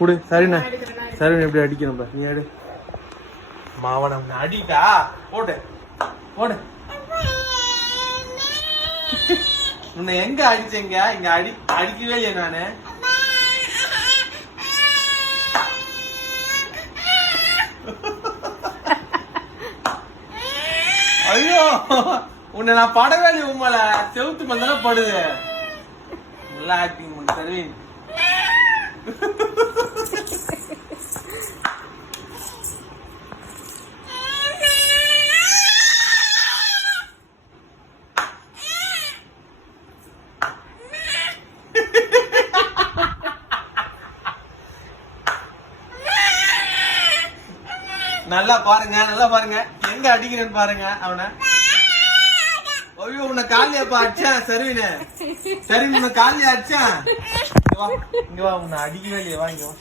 குடு. சரிண்ணா சரிண்ணா எப்படி அடிக்கணும் நீ அடி. மாவன அடிக்கா போட்டு போடு. உன்னை எங்க அடிச்சேங்க? இங்க அடிக்கவே இல்லையே நானு. ஐயோ உன்னை நான் படவே இல்லை. உம்மல செவுத்து மந்தான படுது. நல்லா ஆக்டிங் பண்ண சரி. நல்லா பாருங்க நல்லா பாருங்க எங்க அடிக்கிறேன்னு பாருங்க அவனை. ஐயோ உன்னை காலியாப்பா அடிச்சான் சர்வீனு. சரி உன்னை காலியா அடிச்சான். இங்க வா உன்னை அடிக்கவே இல்லையே. வா இங்க வா.